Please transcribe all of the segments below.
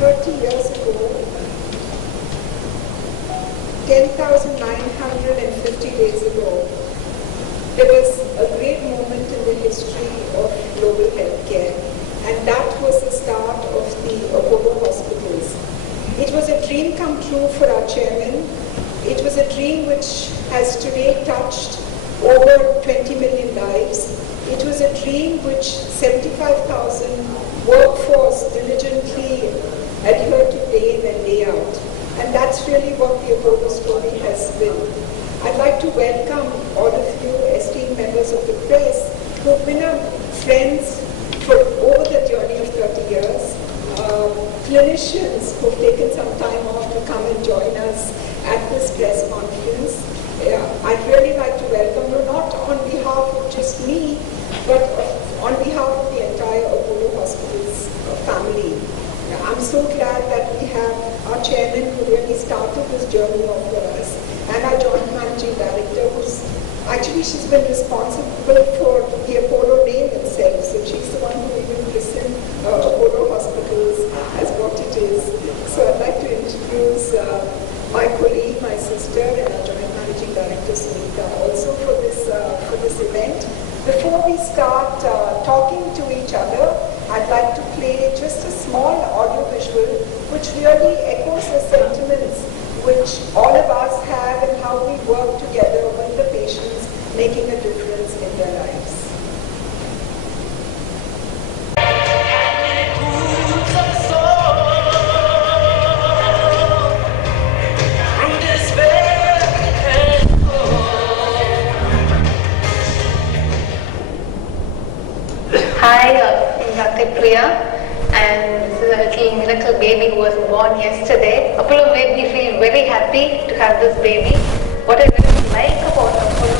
30 years ago, 10,950 days ago, there was a great moment in the history of global healthcare, and that was the start of the Apollo hospitals. It was a dream come true for our chairman. It was a dream which has today touched over 20 million lives. It was a dream which 75,000 workforce diligently adhered to day in and day out. And that's really what the Apollo story has been. I'd like to welcome all of you, esteemed members of the press, who've been our friends for over the journey of 30 years, clinicians who've taken some time off to come and join us at this press conference. I'd really like to welcome you, not on behalf of just me, but on behalf of the entire Apollo Hospitals family. I'm so glad that we have our chairman who really started this journey off for us, and our joint managing director she's been responsible for the Apollo name itself, so she's the one who even christened Apollo Hospitals as what it is. So I'd like to introduce my colleague, my sister, and our joint managing director, Sunita, also for this event. Before we start talking to each other, I'd like to play just a small audio visual which really echoes the sentiments which all of us have and how we work together with the patients, making a difference in their lives. Hi, I'm Dr. Priya, and this is a little miracle baby who was born yesterday. Apollo made me feel very happy to have this baby. What I really like about Apollo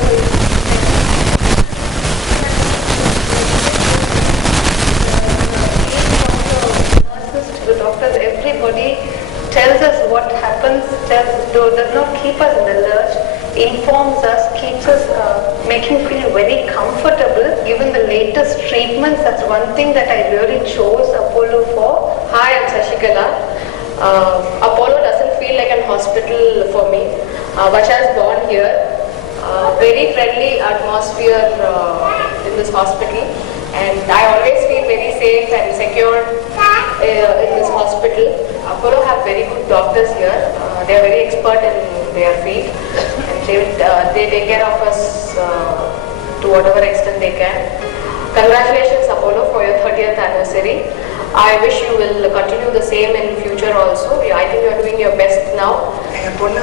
is the doctors, everybody tells us what happens, does not keep us in the lurch, informs us, keeps us making feel very comfortable. Given the latest treatments, that's one thing that I really chose Apollo for. Hi, I'm Sashikala. Apollo doesn't feel like an hospital for me. Vacha is born here. Very friendly atmosphere in this hospital, and I always feel very safe and secure in this hospital. Apollo have very good doctors here. They are very expert in their field, and they take care of us to whatever extent they can. Congratulations, Apollo, for your 30th anniversary. I wish you will continue the same in future also. I think you are doing your best now. என் பொண்ணு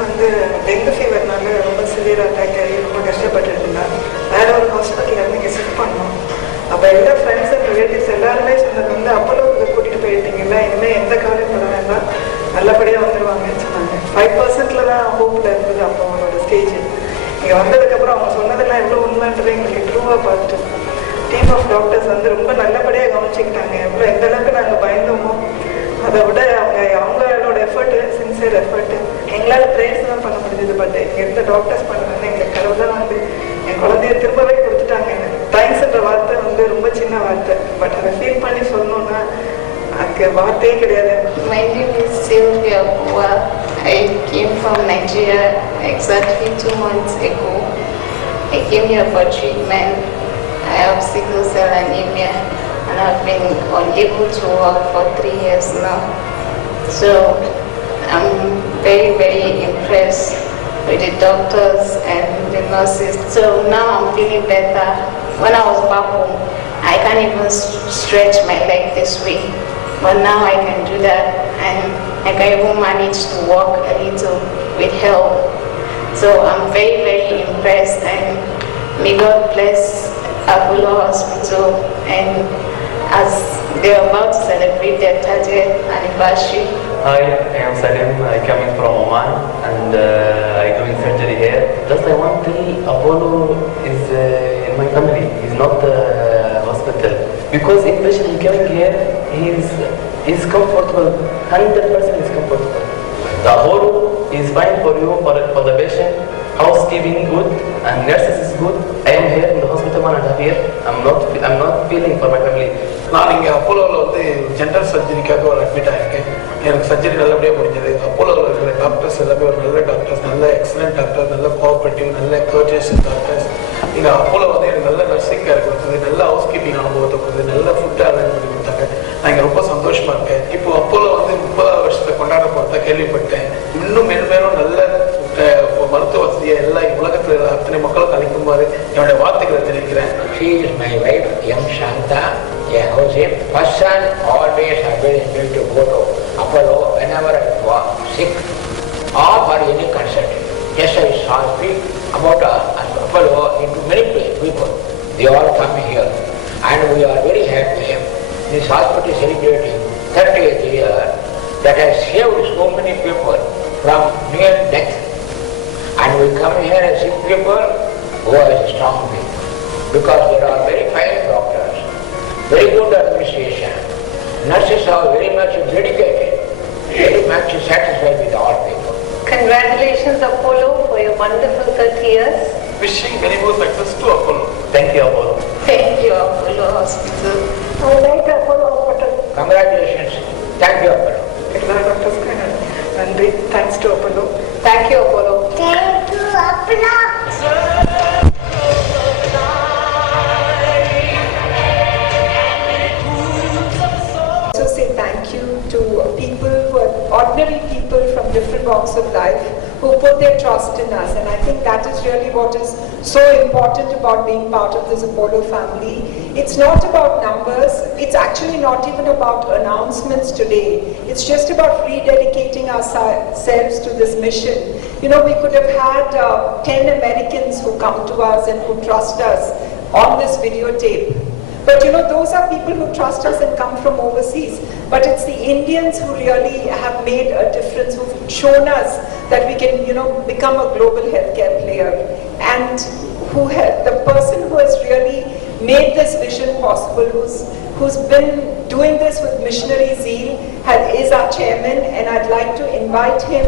dengue ஃபீவர்னால ரொம்ப severe attack ஆகி ரொம்ப கஷ்டப்பட்டுட்டு இருந்தாங்க. வேற ஒரு ஹாஸ்பிட்டலில் இருந்து இங்கே ஷிஃப்ட் பண்ணோம். அப்போ எல்லா ஃப்ரெண்ட்ஸ் அண்ட் ரிலேட்டிவ்ஸ் எல்லாருமே சொன்னது அப்போலோவுக்கு கூட்டிகிட்டு போயிட்டீங்கல்ல, இனிமேல் எந்த கவலையும் பட வேண்டாம், நல்லபடியாக வந்துடுவாங்கன்னு சொன்னாங்க. 5% தான் ஹோப்பில் இருந்தது அப்போ அவங்களோட ஸ்டேஜ். இங்கே வந்ததுக்கப்புறம் அவங்க சொன்னதெல்லாம் எவ்வளோ உண்மைன்றது எங்களுக்கு ட்ரூவாக பார்த்துட்டு டீம் ஆஃப் டாக்டர்ஸ் ரொம்ப நல்லபடியாக கவனிச்சுக்கிட்டாங்க. எந்த அளவுக்கு நாங்கள் பயந்தோமோ அதை விட அவங்களோட எஃபர்ட்டு, சின்சியர் எஃபர்ட்டு, எங்களால் ப்ரேயர்ஸ் தான் பண்ண முடிஞ்சது. பட் இங்கே இருந்த டாக்டர்ஸ் பண்ணுறது எங்களுக்கு கடவுளாக என் குழந்தைய திரும்பவே கொடுத்துட்டாங்க. எனக்கு தேங்க்ஸ்ன்ற வார்த்தை ரொம்ப சின்ன வார்த்தை, பட் அதை ஃபீல் பண்ணி சொல்லணும்னா அதுக்கு வார்த்தையே கிடையாது. My name is Sylvia Bua. I came from Nigeria exactly 2 months ago. I came here for treatment. I have sickle cell anemia, and I've been unable to walk for 3 years now. So I'm very, very impressed with the doctors and the nurses. So now I'm feeling better. When I was back home, I can't even stretch my leg this way. But now I can do that, and I can even manage to walk a little with help. So I'm very, very impressed, and may God bless Apollo Hospital. And as they're about to celebrate their 30th anniversary. Hi, I am Salim. I coming from Oman, and I doing surgery here. Just I want to tell Apollo is in my family. He's not hospital, because if patient is coming here, he's comfortable. 100% is comfortable. The Apollo is fine for you, for the patient. Housekeeping good and nurses is good. I am here in the hospital manager here. I'm not feeling for my family. நான் இங்கே அப்போலோவில் general சர்ஜரிக்காக ஒரு admit ஆகியிருக்கேன். எனக்கு surgery நல்லபடியாக முடிஞ்சது. அப்போலோவில் இருக்கிற doctors எல்லாமே ஒரு நல்ல டாக்டர்ஸ், நல்ல எக்ஸலண்ட் டாக்டர்ஸ், நல்ல கோஆப்ரேட்டிவ், நல்ல கோச்சஸ் டாக்டர்ஸ். இங்கே அப்போலோ வந்து எனக்கு நல்ல நர்சிங் கேர் கொடுத்தது, நல்ல ஹவுஸ் கீப்பிங் அனுபவத்தை கொடுத்தது, நல்ல ஃபுட்டு அரேஞ்ச் பண்ணி கொடுத்தாங்க. நான் இங்கே ரொம்ப சந்தோஷமாக இருக்கேன். இப்போ அப்போலோ வந்து 30வது வருஷத்தை கொண்டாட போகிறதா கேள்விப்பட்டேன். இன்னும் மேலும் நல்ல மருத்துவ வசதியை எல்லா உலகத்தில் அத்தனை மக்களும் அளிக்குமாறு என்னுடைய வார்த்தைகளை தெரிவிக்கிறேன். She is my wife, young Shanta, a housewife. First son, always I will able to go to Apollo whenever I was sick or for any concert. Yes, I shall speak about Apollo into many people. They all come here and we are very happy. This hospital is celebrating 30th year that has saved so many people from near death. And we come here as sick people who are strong people. Because there are very fine doctors, very good administration. Nurses are very much dedicated, very much satisfied with all people. Congratulations, Apollo, for your wonderful 30 years. Wishing many more success to Apollo. Thank you, Apollo. Thank you, Apollo Hospital. I like Apollo Hospital. Congratulations. Thank you, Apollo. எல்லா டாக்டர்ஸ்க்கும் நன்றி. Thanks to Apollo. Thank you, Apollo. Thank you, Apollo. So say thank you to people who are ordinary people from different walks of life who put their trust in us, and I think that is really what is so important about being part of this Apollo family. It's not about numbers, it's actually not even about announcements today. It's just about rededicating ourselves to this mission. You know, we could have had 10 Americans who come to us and who trust us on this videotape. But you know, those are people who trust us and come from overseas. But it's the Indians who really have made a difference, who've shown us that we can, you know, become a global healthcare player. And the person who has really made this vision possible, who's been doing this with missionary zeal, is our chairman, and I'd like to invite him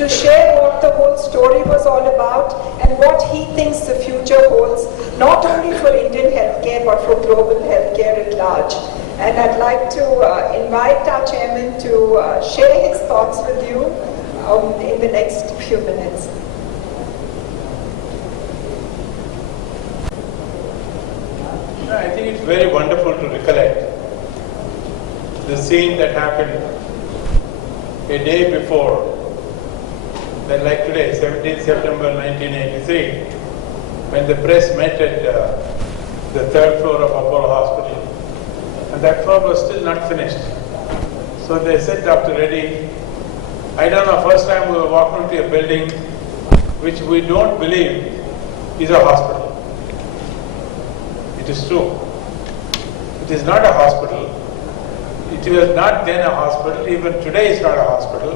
to share what the whole story was all about and what he thinks the future holds, not only for Indian healthcare but for global healthcare at large. And I'd like to invite our chairman to share his thoughts with you in the next few minutes. I think it's very wonderful to recollect the scene that happened a day before, then like today, 17th September 1983, when the press met at the third floor of Apollo Hospital, and that floor was still not finished. So they said, Dr. Reddy, I don't know, first time we were walking into a building which we don't believe is a hospital. It is true. It is not a hospital. It was not then a hospital. Even today it's not a hospital.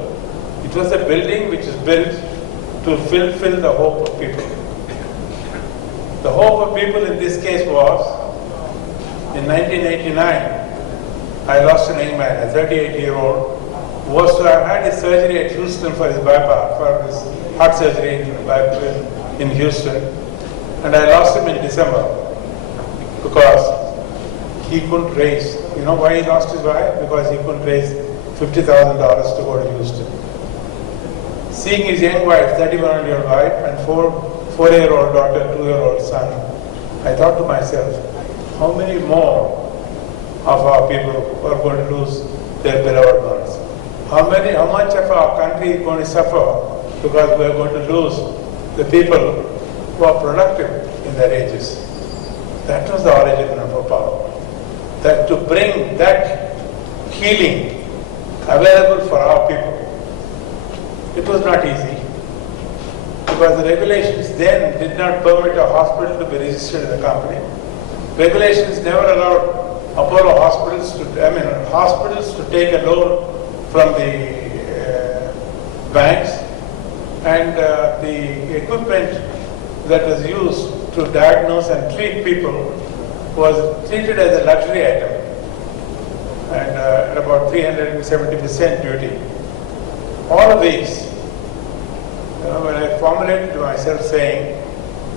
It was a building which is built to fulfill the hope of people. The hope of people in this case was, in 1989, I lost a young man, a 38-year-old, who was to have had his surgery at Houston for his bypass, for his heart surgery in Houston, and I lost him in December because he couldn't raise. You know why he lost his wife? Because he couldn't raise $50,000 to go to Houston. Seeing his young wife, 31-year-old wife, and 4-year-old daughter, 2-year-old son, I thought to myself, how many more of our people are going to lose their beloved ones? How much of our country is going to suffer because we are going to lose the people who are productive in their ages? That was the origin of Apollo. That to bring that healing available for our people. It was not easy because the regulations then did not permit a hospital to be registered in the company. Regulations never allowed Apollo hospitals to take a loan from the banks, and the equipment that was used to diagnose and treat people was treated as a luxury item and at about 370% duty. All of these, when I formulated to myself saying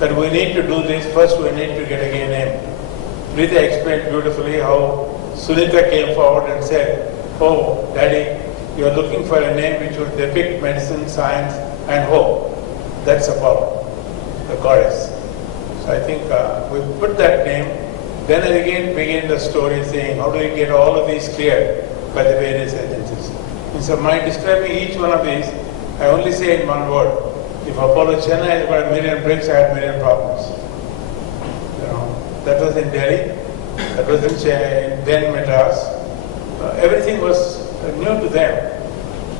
that we need to do this, first we need to get a name. Rita explained beautifully how Sunita came forward and said, oh, Daddy, you are looking for a name which will depict medicine, science, and hope. That's Apollo, the goddess. So I think we put that name. Then again begin the story saying, how do we get all of these cleared by the various agencies? And so my describing each one of these, I only say in one word. If Apollo Chennai has got 1 million bricks, I had 1 million problems. You know, that was in Delhi, that was in then Madras. Everything was new to them.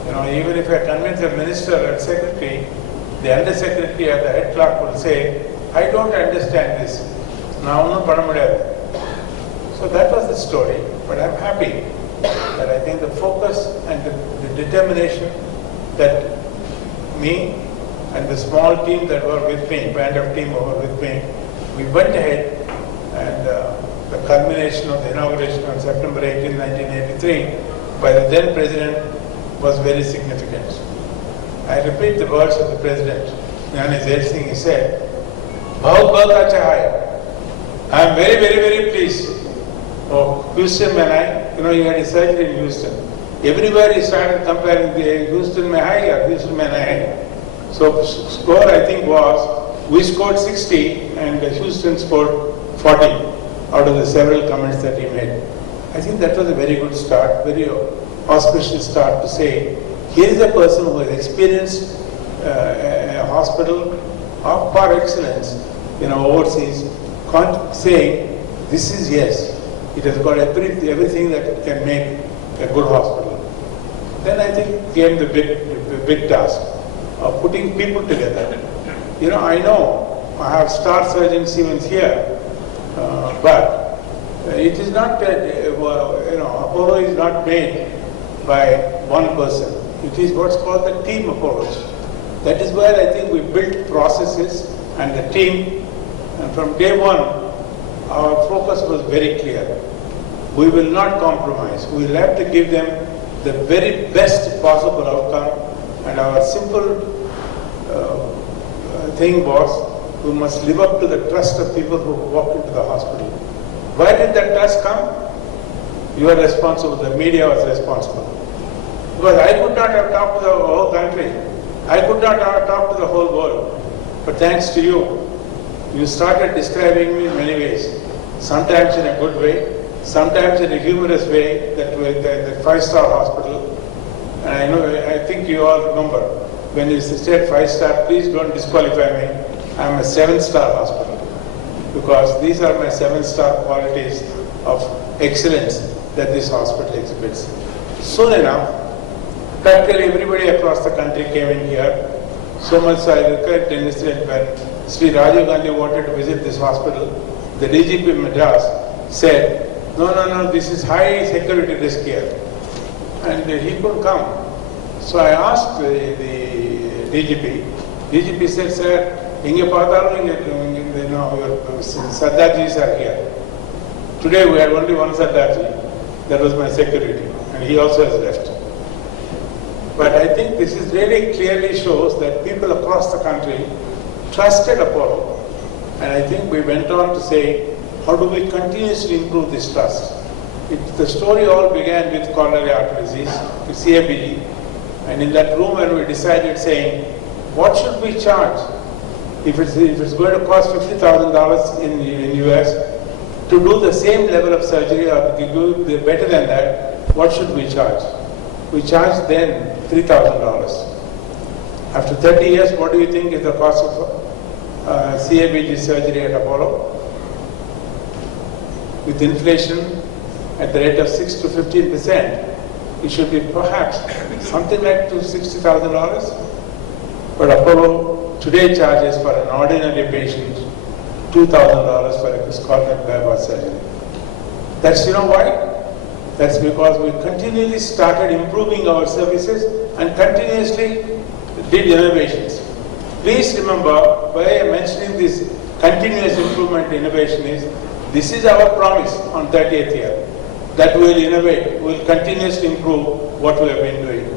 You know, even if I convince a minister or secretary, the undersecretary or the head clerk will say, I don't understand this. So that was the story, but I'm happy that I think the focus and the determination that me and the small team that were with me, band of team who were with me, we went ahead, and the culmination of the inauguration on September 18, 1983 by the then president was very significant. I repeat the words of the president, Jnani Zair Singh. He said, "Bahut bahut acha hai. I am very, very, very pleased." Oh, Houston mein hai, you know, he had a surgery in Houston. Everywhere he started comparing the Houston mein hai or Houston mein hai. So score I think was, we scored 60 and Houston scored 40 out of the several comments that he made. I think that was a very good start, very auspicious start to say, here is a person who has experienced a hospital of par excellence, you know, overseas, saying, this is yes, it has got everything that can make a good hospital. Then I think came the big task of putting people together. You know I have star surgeons even here, but it is not that, Apollo is not made by one person. It is what's called the team approach. That is where I think we built processes and the team, and from day one, our focus was very clear. We will not compromise. We will have to give them the very best possible outcome, and our simple thing was, we must live up to the trust of people who walked into the hospital. Where did that trust come? You are responsible, the media was responsible. Because I could not have talked to the whole country. I could not have talked to the whole world. But thanks to you, you started describing me in many ways. Sometimes in a good way, sometimes in a humorous way, that the 5-star hospital. And I think you all remember, when you said 5-star, please don't disqualify me. I'm a 7-star hospital. Because these are my 7-star qualities of excellence that this hospital exhibits. Soon enough, practically everybody across the country came in here. So much so I recollect an incident when Sri Rajiv Gandhi wanted to visit this hospital. The DGP Madras said, no, this is high security risk here. And he couldn't come. So I asked the DGP. DGP said, sir, inge paathalu, your Sardarjis are here. Today we had only one Sardarji. That was my security. And he also has left. But I think this is really clearly shows that people across the country trusted Apollo. And I think we went on to say, how do we continuously improve this trust? The story all began with coronary artery disease, with CABG. And in that room when we decided saying, what should we charge? If it's going to cost $50,000 in US to do the same level of surgery or to do better than that, what should we charge? We charged then $3,000. After 30 years, what do you think is the cost of CABG surgery at Apollo? With inflation at the rate of 6 to 15%, it should be perhaps something like to $60,000. But Apollo today charges for an ordinary patient $2,000 for a coronary bypass surgery. That's, you know why? That's because we continually started improving our services and continuously did innovations. Please remember, why I am mentioning this continuous improvement innovation is, this is our promise on 30th year, that we will innovate, we will continuously improve what we have been doing.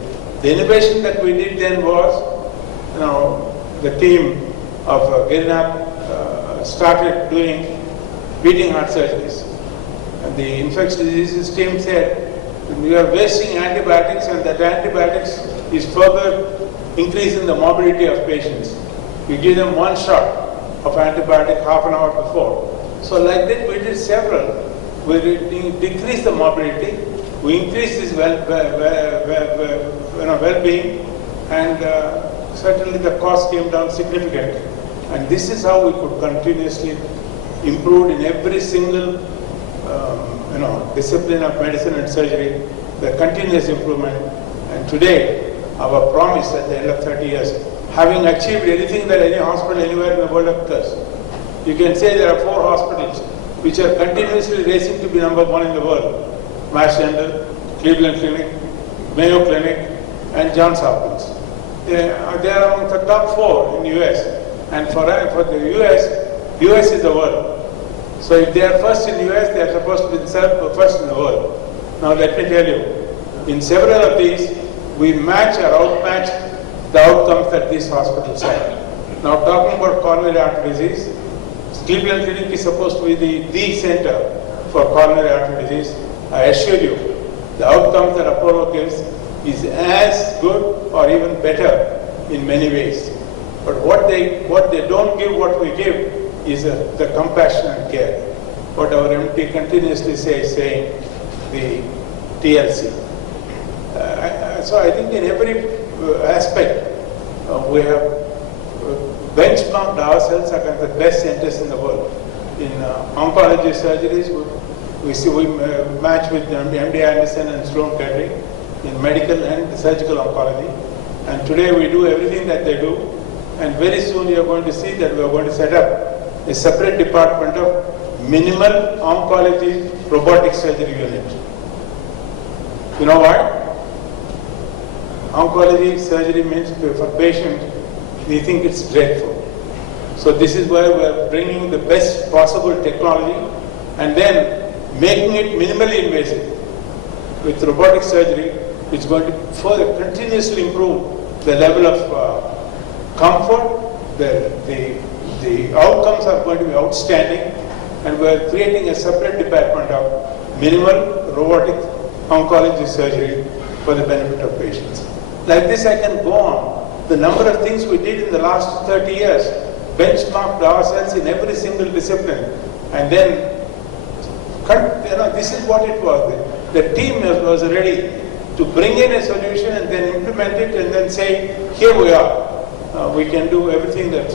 The innovation that we did then was, the team of Girinath started doing beating heart surgeries. And the infectious diseases team said, We are wasting antibiotics, and that antibiotics is further increasing the morbidity of patients. We give them one shot of antibiotic half an hour before. So like that we did several. We decreased the morbidity, we increased this well-being, and certainly the cost came down significantly. And this is how we could continuously improve in every single discipline of medicine and surgery, the continuous improvement. And today, our promise at the end of 30 years, having achieved anything that any hospital anywhere in the world does. You can say there are 4 hospitals which are continuously racing to be number 1 in the world. Mass General, Cleveland Clinic, Mayo Clinic, and Johns Hopkins. They are among the top 4 in the US. And for the US is the world. So if they are first in the US, they are supposed to be first in the world. Now let me tell you, in several of these, we match or outmatch the outcomes that these hospitals have. Now talking about coronary artery disease, Cleveland Clinic is supposed to be the center for coronary artery disease. I assure you, the outcomes that Apollo gives is as good or even better in many ways. But what they don't give, what we give, is the compassion and care. What our MD continuously saying, the TLC. So I think in every aspect, we have benchmarked ourselves against the best centers in the world. In oncology surgeries, we match with MD Anderson and Sloan Kettering in medical and surgical oncology. And today we do everything that they do. And very soon you are going to see that we are going to set up a separate department of minimal oncology robotic surgery unit. You know why? Oncology surgery means for patients, we think it's dreadful. So this is where we are bringing the best possible technology and then making it minimally invasive. With robotic surgery, it's going to further continuously improve the level of comfort. The outcomes are going to be outstanding, and we are creating a separate department of minimal robotic oncology surgery for the benefit of patients. Like this I can go on. The number of things we did in the last 30 years, benchmarked ourselves in every single discipline, and then, this is what it was. The team was ready to bring in a solution and then implement it and then say, here we are. We can do everything that,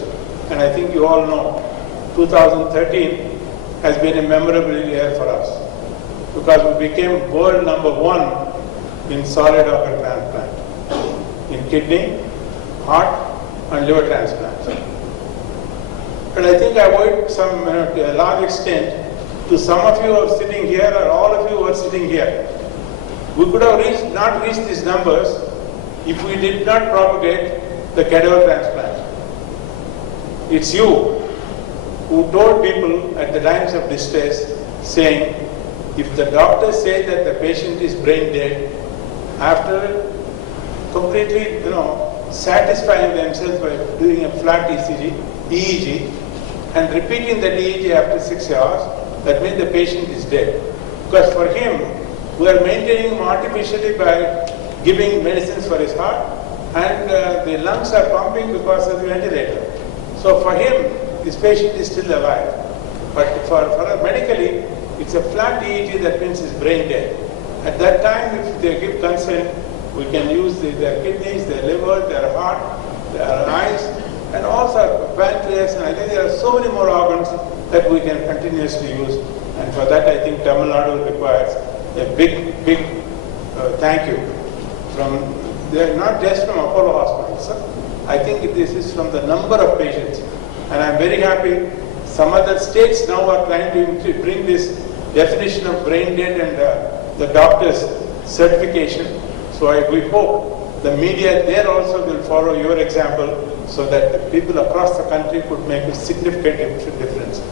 and I think you all know, 2013 has been a memorable year for us because we became world number 1 in solid organ transplant, in kidney, heart, and liver transplant. But I think I owe it some, to a large extent, to some of you who are sitting here or all of you who are sitting here. We could have not reached these numbers if we did not propagate the cadaver transplant. It's you who told people at the times of distress, saying, if the doctors say that the patient is brain dead, after completely, satisfying themselves by doing a flat EEG, and repeating that EEG after 6 hours, that means the patient is dead. Because for him, we are maintaining him artificially by giving medicines for his heart, and the lungs are pumping because of the ventilator. So for him, this patient is still alive. But for medically, it's a flat EEG, that means he's brain dead. At that time, if they give consent, we can use their kidneys, their liver, their heart, their eyes, and also pancreas, and I think there are so many more organs that we can continuously use. And for that, I think Tamil Nadu requires a big thank you from, not just from Apollo Hospitals. I think this is from the number of patients. And I'm very happy some other states now are trying to bring this definition of brain dead and the doctor's certification. So we hope the media there also will follow your example so that the people across the country could make a significant difference.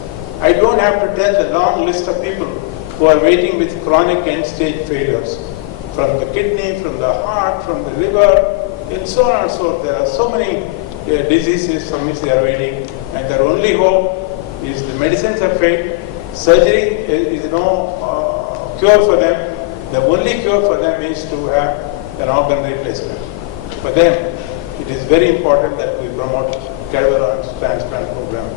I don't have to tell the long list of people who are waiting with chronic end-stage failures, from the kidney, from the heart, from the liver, and so on and so forth. There are so many diseases from which they are waiting, and their only hope is the medicines have failed, surgery is no cure for them, The only cure for them is to have an organ replacement. For them, it is very important that we promote cadaver transplant program.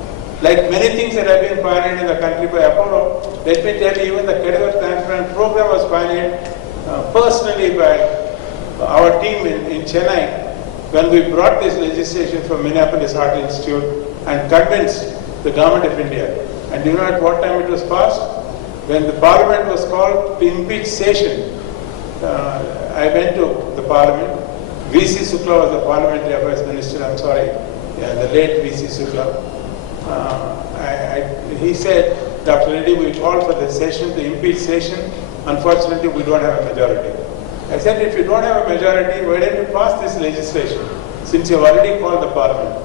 Like many things that have been pioneered in the country by Apollo, let me tell you, even the cadaver transplant program was pioneered personally by our team in Chennai when we brought this legislation from Minneapolis Heart Institute and convinced the government of India. And do you know at what time it was passed? When the parliament was called to impeach session, I went to the parliament. V.C. Shukla was the parliamentary affairs minister, I'm sorry, the late V.C. Shukla. He said, Dr. Reddy, we called for the session, the impeach session. Unfortunately, we don't have a majority. I said, if you don't have a majority, why don't you pass this legislation? Since you've already called the parliament,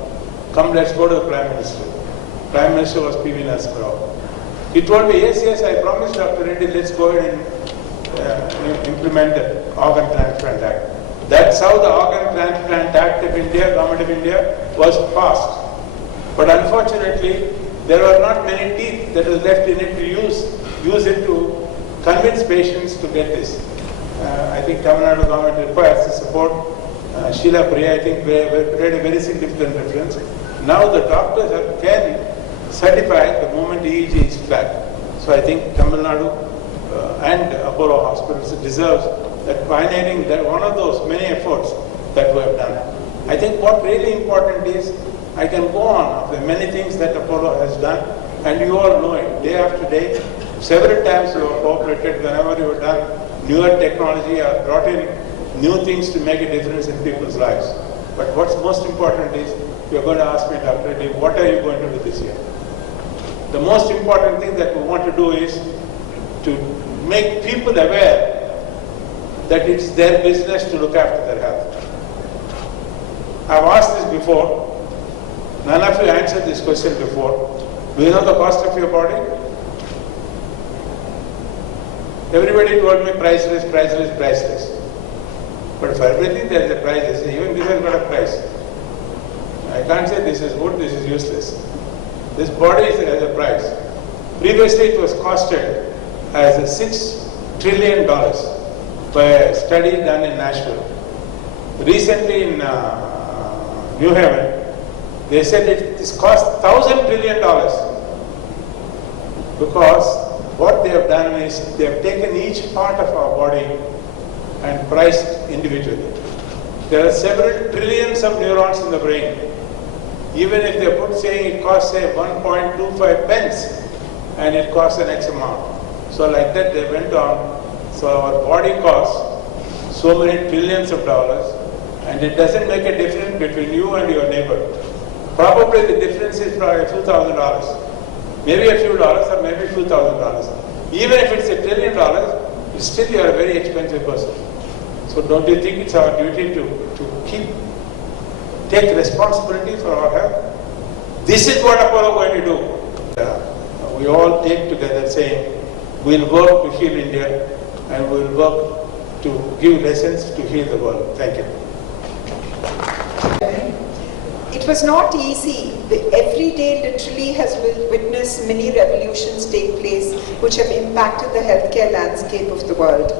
come, let's go to the Prime Minister. Prime Minister was P.V. Narasimha Rao. He told me, yes, I promised Dr. Reddy, let's go ahead and implement the Organ Transplant Act. That's how the Organ Transplant Act of India, Government of India, was passed. But unfortunately, there were not many teeth that was left in it to use it to convince patients to get this. I think Tamil Nadu government requires the support. Sheila Priya, I think, made a very significant difference. Now the doctors can certify the moment EEG is flat. So I think Tamil Nadu and Apollo hospitals deserves that pioneering, that one of those many efforts that we have done. I think what really important is, I can go on of the many things that Apollo has done, and you all know it, day after day. Several times we have cooperated whenever you have done newer technology or brought in new things to make a difference in people's lives. But what's most important is, you're going to ask me, Dr. Reddy, what are you going to do this year? The most important thing that we want to do is to make people aware that it's their business to look after their health. I've asked this before. None of you answered this question before. Do you know the cost of your body? Everybody told me priceless, priceless, priceless. But for everything there is a price. Even this has got a price. I can't say this is good, this is useless. This body has a price. Previously it was costed as $6 trillion by a study done in Nashville. Recently in New Haven, they said it cost $1,000 billion because what they have done is they have taken each part of our body and priced individually. There are several trillions of neurons in the brain. Even if they put saying it costs say 1.25 pence and it costs an X amount. So like that they went on. So our body costs so many trillions of dollars and it doesn't make a difference between you and your neighbor. Probably the difference is probably a few $1,000s. Maybe a few dollars or maybe a few $1,000s. Even if it's $1 trillion, still you are a very expensive person. So don't you think it's our duty to take responsibility for our health? This is what Apollo is going to do. We all take together saying, we'll work to heal India and we'll work to give lessons to heal the world. Thank you. It was not easy. Every day literally has witnessed many revolutions take place which have impacted the healthcare landscape of the world.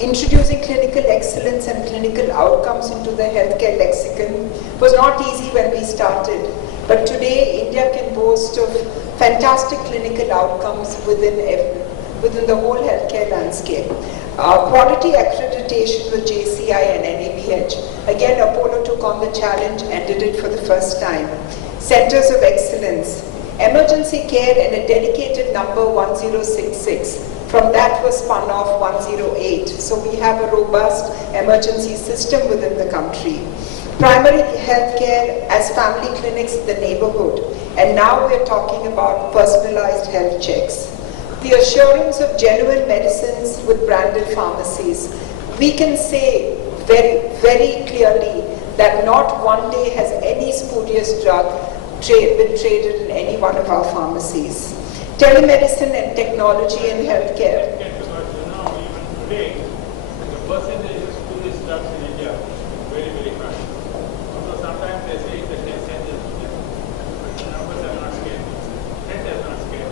Introducing clinical excellence and clinical outcomes into the healthcare lexicon was not easy when we started, but today India can boast of fantastic clinical outcomes within the whole healthcare landscape. Quality accreditation with JCI and NABH. Again, Apollo took on the challenge and did it for the first time. Centers of excellence. Emergency care and a dedicated number 1066. From that was spun off 108. So we have a robust emergency system within the country. Primary health care as family clinics in the neighborhood. And now we're talking about personalized health checks. The assurance of genuine medicines with branded pharmacies. We can say very, very clearly that not one day has any spurious drug been traded in any one of our pharmacies. Telemedicine and technology in healthcare. Because even today, the percentage of spurious drugs in India is very, very high. Although sometimes they say it's a 10 centers, but the numbers are not scale. Trend is not scale.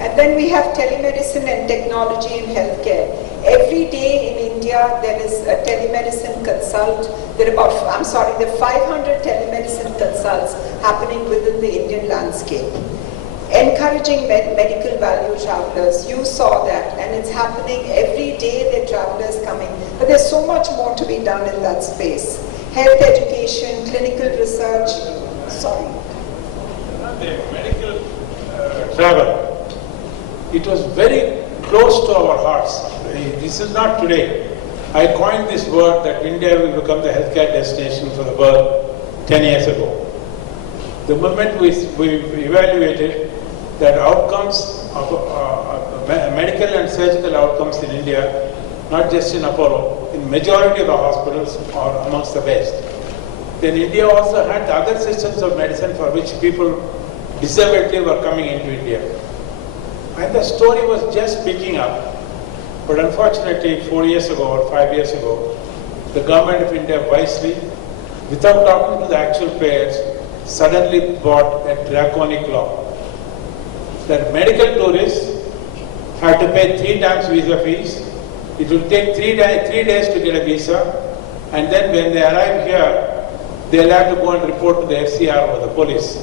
And then we have telemedicine and technology in healthcare. Every day in India there is a telemedicine consult. There are 500 telemedicine consults happening within the Indian landscape. Encouraging medical value travelers, you saw that, and it's happening every day. There are travelers coming, but there's so much more to be done in that space. Health education, clinical research. Sorry. The medical Travel. It was very close to our hearts. This is not today. I coined this word that India will become the healthcare destination for the world 10 years ago. The moment we evaluated that outcomes of medical and surgical outcomes in India, not just in Apollo, in majority of the hospitals are amongst the best. Then India also had the other systems of medicine for which people deservedly were coming into India. And the story was just picking up. But unfortunately, 4 years ago or 5 years ago, the government of India wisely, without talking to the actual payers, suddenly brought a draconic law that medical tourists have to pay 3 times visa fees. It will take 3 days to get a visa, and then when they arrive here, they'll have to go and report to the FCR or the police.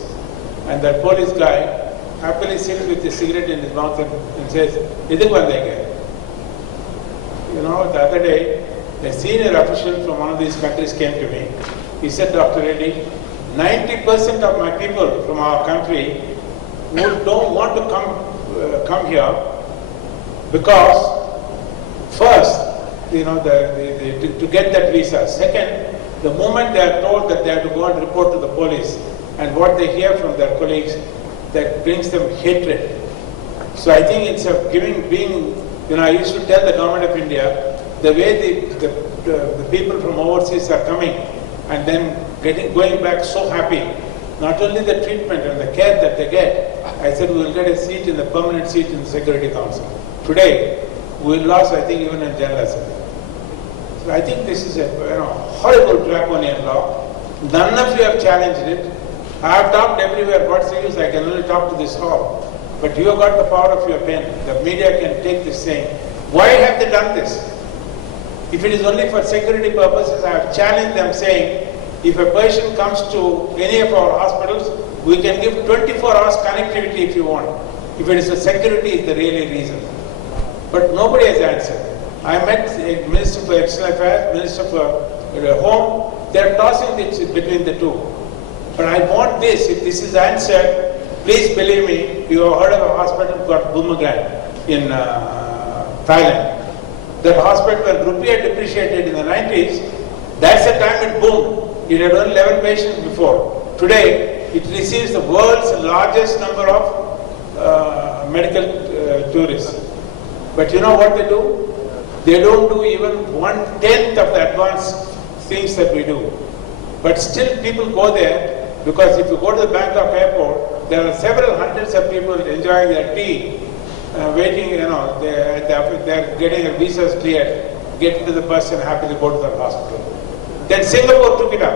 And that police guy happily sits with a cigarette in his mouth and says, "Idhuk bandenge." You know, the other day, a senior official from one of these countries came to me. He said, "Dr. Reddy, 90% of my people from our country who don't want to come here because first, you know, to get that visa. Second, the moment they are told that they have to go and report to the police, and what they hear from their colleagues, that brings them hatred." So I think it's a I used to tell the government of India, the way the people from overseas are coming and then going back so happy, not only the treatment and the care that they get, I said we will get a seat in the permanent seat in the Security Council. Today, we lost, I think, even in General Assembly. So I think this is a horrible draconian law. None of you have challenged it. I have talked everywhere. What's the use? I can only talk to this hall. But you have got the power of your pen. The media can take this saying, why have they done this? If it is only for security purposes, I have challenged them saying, if a patient comes to any of our hospitals, we can give 24 hours connectivity if you want. If it is for security, is the really reason. But nobody has answered. I met a Minister for External Affairs, Minister for Home. They are tossing it between the two. But I want this. If this is answered, please believe me, you have heard of a hospital called Bumagran in Thailand. That hospital, when rupee had depreciated in the 90s, that's the time it boomed. It had only 11 patients before. Today, it receives the world's largest number of medical tourists. But you know what they do? They don't do even 1/10 of the advanced things that we do. But still people go there, because if you go to the Bangkok airport, there are several hundreds of people enjoying their tea, waiting, they're getting their visas cleared, get into the bus and happy to go to the hospital. Then Singapore took it up,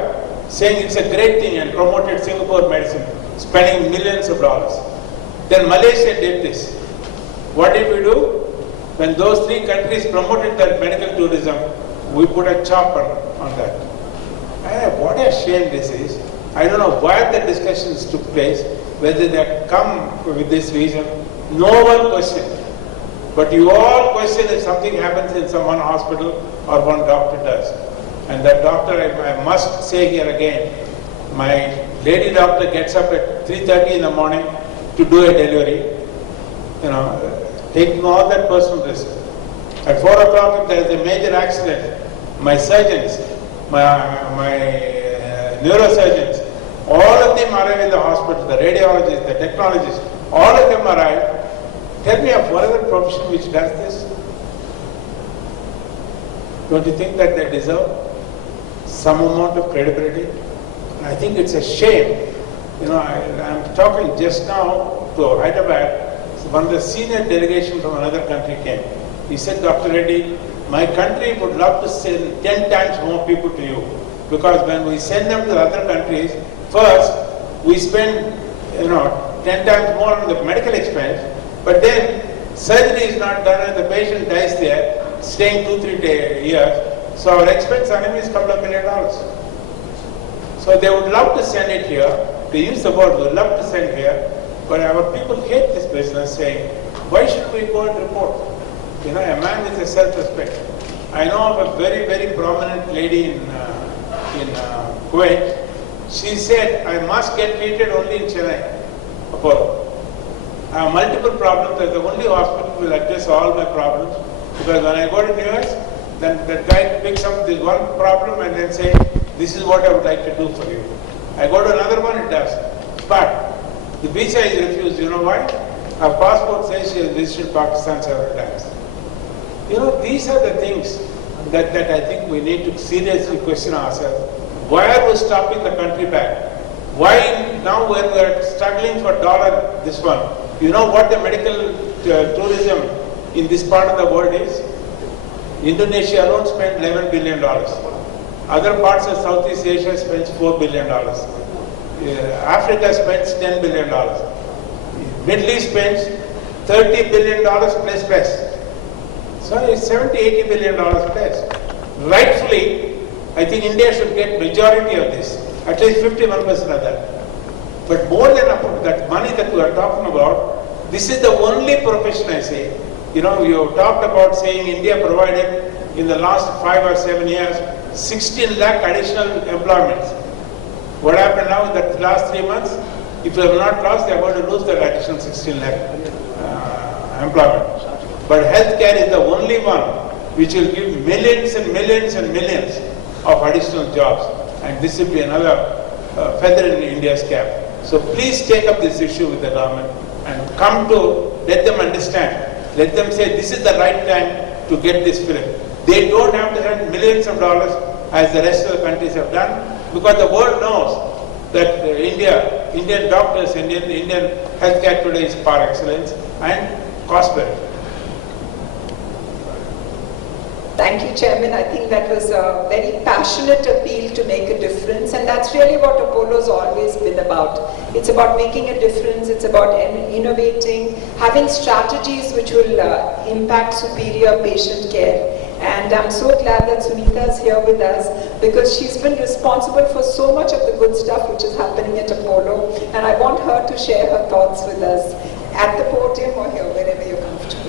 saying it's a great thing and promoted Singapore medicine, spending millions of dollars. Then Malaysia did this. What did we do? When those 3 countries promoted that medical tourism, we put a chopper on that. What a shame this is. I don't know why the discussions took place, whether they come with this reason. No one questioned. But you all question if something happens in some one hospital or one doctor does. And that doctor, I must say here again, my lady doctor gets up at 3:30 in the morning to do a delivery, taking all that personal risk. At 4 o'clock, if there is a major accident, my surgeons, my neurosurgeons, all of them arrive in the hospital, the radiologists, the technologists, all of them arrive. Tell me of one other profession which does this. Don't you think that they deserve some amount of credibility? I think it's a shame. I'm talking just now to Hyderabad. One of the senior delegation from another country came. He said, "Dr. Reddy, my country would love to send 10 times more people to you. Because when we send them to the other countries, first, we spend, 10 times more on the medical expense, but then surgery is not done and the patient dies there. staying 2-3 years. So our expense on him is $2 million. So they would love to send it here, to use the word, would love to send here, but our people hate this business, saying, why should we go and report? You know, a man with a self-respect. I know of a very, very prominent lady in Kuwait. She said, I must get treated only in Chennai, Apollo. I have multiple problems. That's the only hospital will address all my problems. Because when I go to the US, then that guy picks up this one problem and then say, this is what I would like to do for you. I go to another one, it does. But the visa is refused. You know why? Her passport says she has visited Pakistan several times. You know, these are the things that I think we need to seriously question ourselves. Why are we stopping the country back? Why now when we are struggling for dollar, this one? You know what the medical tourism in this part of the world is? Indonesia alone spent $11 billion. Other parts of Southeast Asia spends $4 billion. Africa spends $10 billion. Middle East spends $30 billion plus. So it's $70-80 billion plus. Rightfully, I think India should get majority of this, at least 51% of that. But more than that money that we are talking about, this is the only profession I say. You know, you talked about saying India provided in the last 5 or 7 years 16 lakh additional employments. What happened now in the last 3 months? If they have not lost, they are going to lose that additional 16 lakh employment. But healthcare is the only one which will give millions and millions and millions of additional jobs. And this will be another feather in India's cap. So please take up this issue with the government and come to let them understand. Let them say this is the right time to get this film. They don't have to spend millions of dollars as the rest of the countries have done, because the world knows that Indian doctors, Indian healthcare today is par excellence and cost benefit. Thank you, Chairman. I think that was a very passionate appeal to make a difference, and that's really what Apollo's always been about. It's about making a difference, it's about innovating, having strategies which will impact superior patient care. And I'm so glad that Sunita is here with us, because she's been responsible for so much of the good stuff which is happening at Apollo, and I want her to share her thoughts with us at the podium or here, wherever you're comfortable.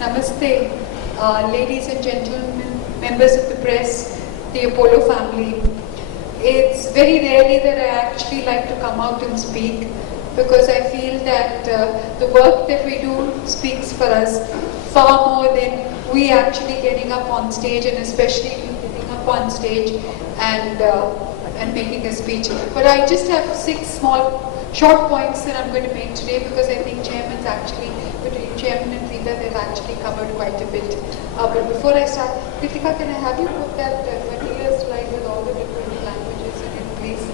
Namaste, ladies and gentlemen, members of the press, the Apollo family. It's very rarely that I actually like to come out and speak, because I feel that the work that we do speaks for us far more than we actually getting up on stage, and especially getting up on stage and making a speech. But I just have 6 small short points that I'm going to make today, because I think Chairman's actually, between Chairman and Rita, they've actually covered quite a bit. But before I start, Kritika, can I have you put that material slide with all the different languages in it, please?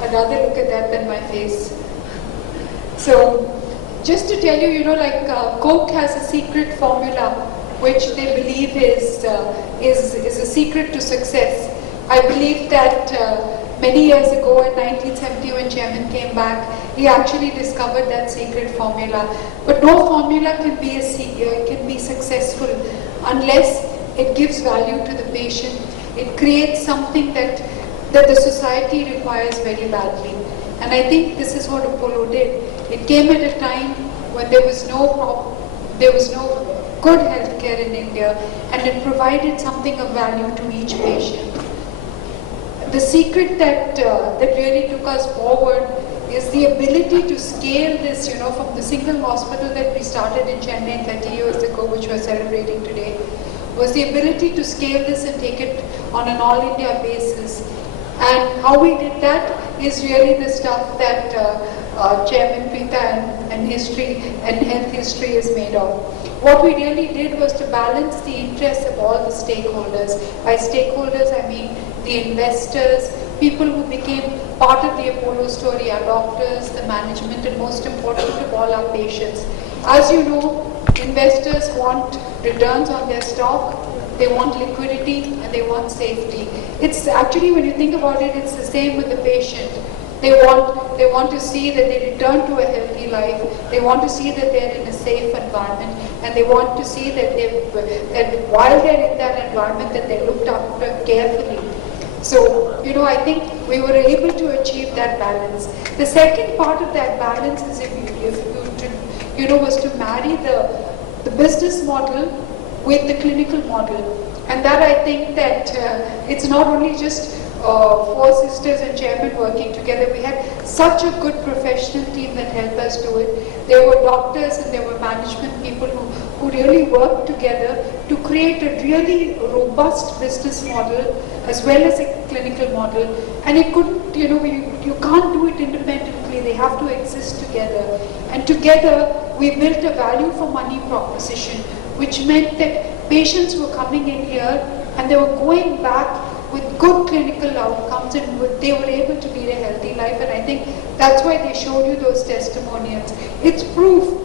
I'd rather look at that than my face. So, just to tell you, you know, like Coke has a secret formula which they believe is a secret to success. I believe that many years ago in 1970, when Chairman came back, he actually discovered that secret formula. But no formula can be successful unless it gives value to the patient. It creates something that the society requires very badly. And I think this is what Apollo did. It came at a time when there was no good healthcare in India, and it provided something of value to each patient. The secret that really took us forward is the ability to scale this, you know, from the single hospital that we started in Chennai 30 years ago, which we're celebrating today, was the ability to scale this and take it on an all-India basis. And how we did that is really the stuff that Chairman Pita and history and health history is made of. What we really did was to balance the interests of all the stakeholders. By stakeholders, I mean the investors, people who became part of the Apollo story, our doctors, the management, and most important of all, our patients. As you know, investors want returns on their stock, they want liquidity, and they want safety. It's actually, when you think about it, it's the same with the patient. They want to see that they return to a healthy life. They want to see that they're in a safe environment, and they want to see that that while they're in that environment, that they're looked after carefully. So, I think we were able to achieve that balance. The second part of that balance is was to marry the business model with the clinical model. And that, I think that it's not only just four sisters and chairman working together. We had such a good professional team that helped us do it. There were doctors and there were management people who really worked together to create a really robust business model as well as a clinical model. And it couldn't, you can't do it independently. They have to exist together. And together we built a value for money proposition, which meant that patients were coming in here and they were going back with good clinical outcomes, and they were able to lead a healthy life. And I think that's why they showed you those testimonials. It's proof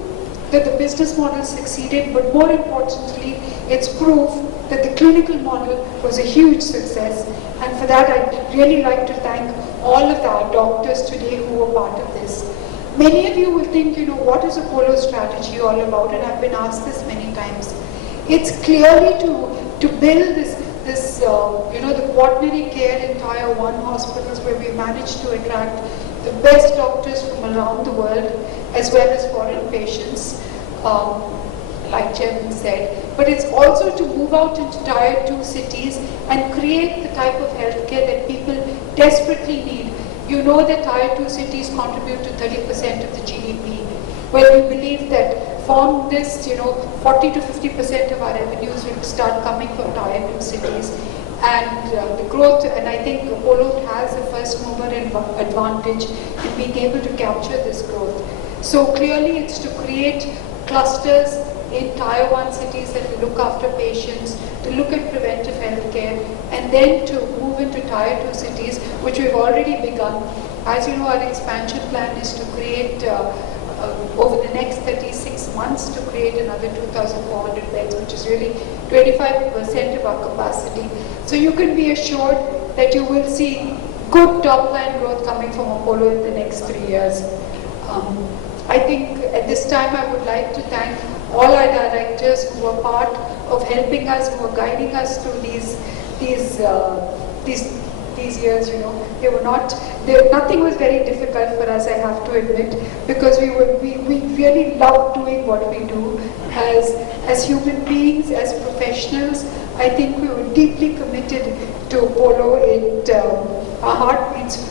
that the business model succeeded, but more importantly, it's proof that the clinical model was a huge success. And for that, I'd really like to thank all of our doctors today who were part of this. Many of you will think, what is Apollo strategy all about? And I've been asked this many times. It's clearly to build the quaternary care in Tier 1 hospitals, where we managed to attract the best doctors from around the world, as well as foreign patients, like Chairman said. But it's also to move out into Tier 2 cities and create the type of healthcare that people desperately need. You know that Tier 2 cities contribute to 30% of the GDP. Well, we believe that from this, 40 to 50% of our revenues will start coming from Tier 2 cities. And the growth, and I think Apollo has a first mover advantage in being able to capture this growth. So clearly it's to create clusters in Tier 1 cities that will look after patients, to look at preventive healthcare, and then to move into Tier 2 cities, which we've already begun. As you know, our expansion plan is to create over the next 36 months to create another 2,400 beds, which is really 25% of our capacity. So you can be assured that you will see good top line growth coming from Apollo in the next 3 years. I think at this time I would like to thank all our directors who were part of helping us, who were guiding us through these years. Nothing was very difficult for us, I have to admit, because we really loved doing what we do as human beings, as professionals. I think we were deeply committed to Apollo. Our heart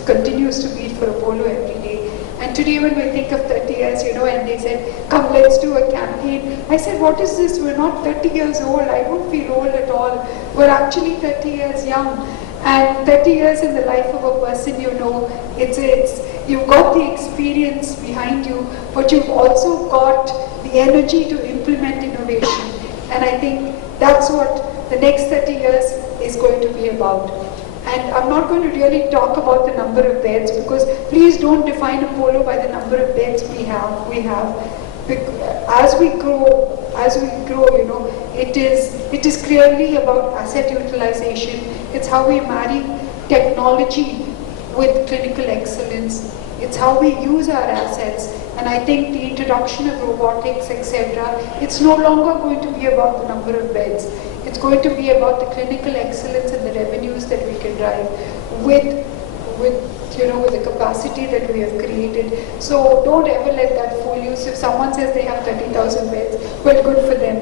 continues to beat for Apollo every day. And today when we think of 30 years, and they said, come, let's do a campaign. I said, what is this? We're not 30 years old. I don't feel old at all. We're actually 30 years young. And 30 years in the life of a person, you've got the experience behind you, but you've also got the energy to implement innovation. And I think that's what the next 30 years is going to be about. And I'm not going to really talk about the number of beds, because please don't define Apollo by the number of beds we have. As we grow, it is clearly about asset utilization. It's how we marry technology with clinical excellence. It's how we use our assets. And I think the introduction of robotics, etc., it's no longer going to be about the number of beds. It's going to be about the clinical excellence and the revenues that we can drive with the capacity that we have created. So don't ever let that fool you. So if someone says they have 30,000 beds, well, good for them.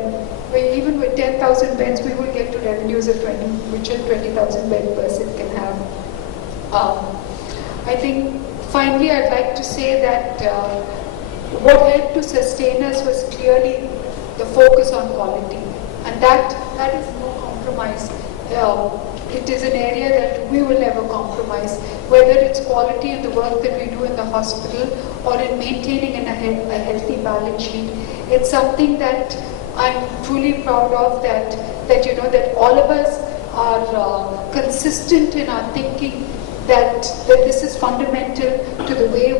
Even with 10,000 beds, we will get to revenues of 20,000 bed person can have. I think finally I'd like to say that what helped to sustain us was clearly the focus on quality. And that is no compromise. It is an area that we will never compromise, whether it's quality in the work that we do in the hospital or in maintaining a healthy balance sheet. It's something that I'm truly proud of, that all of us are consistent in our thinking, that this is fundamental to the way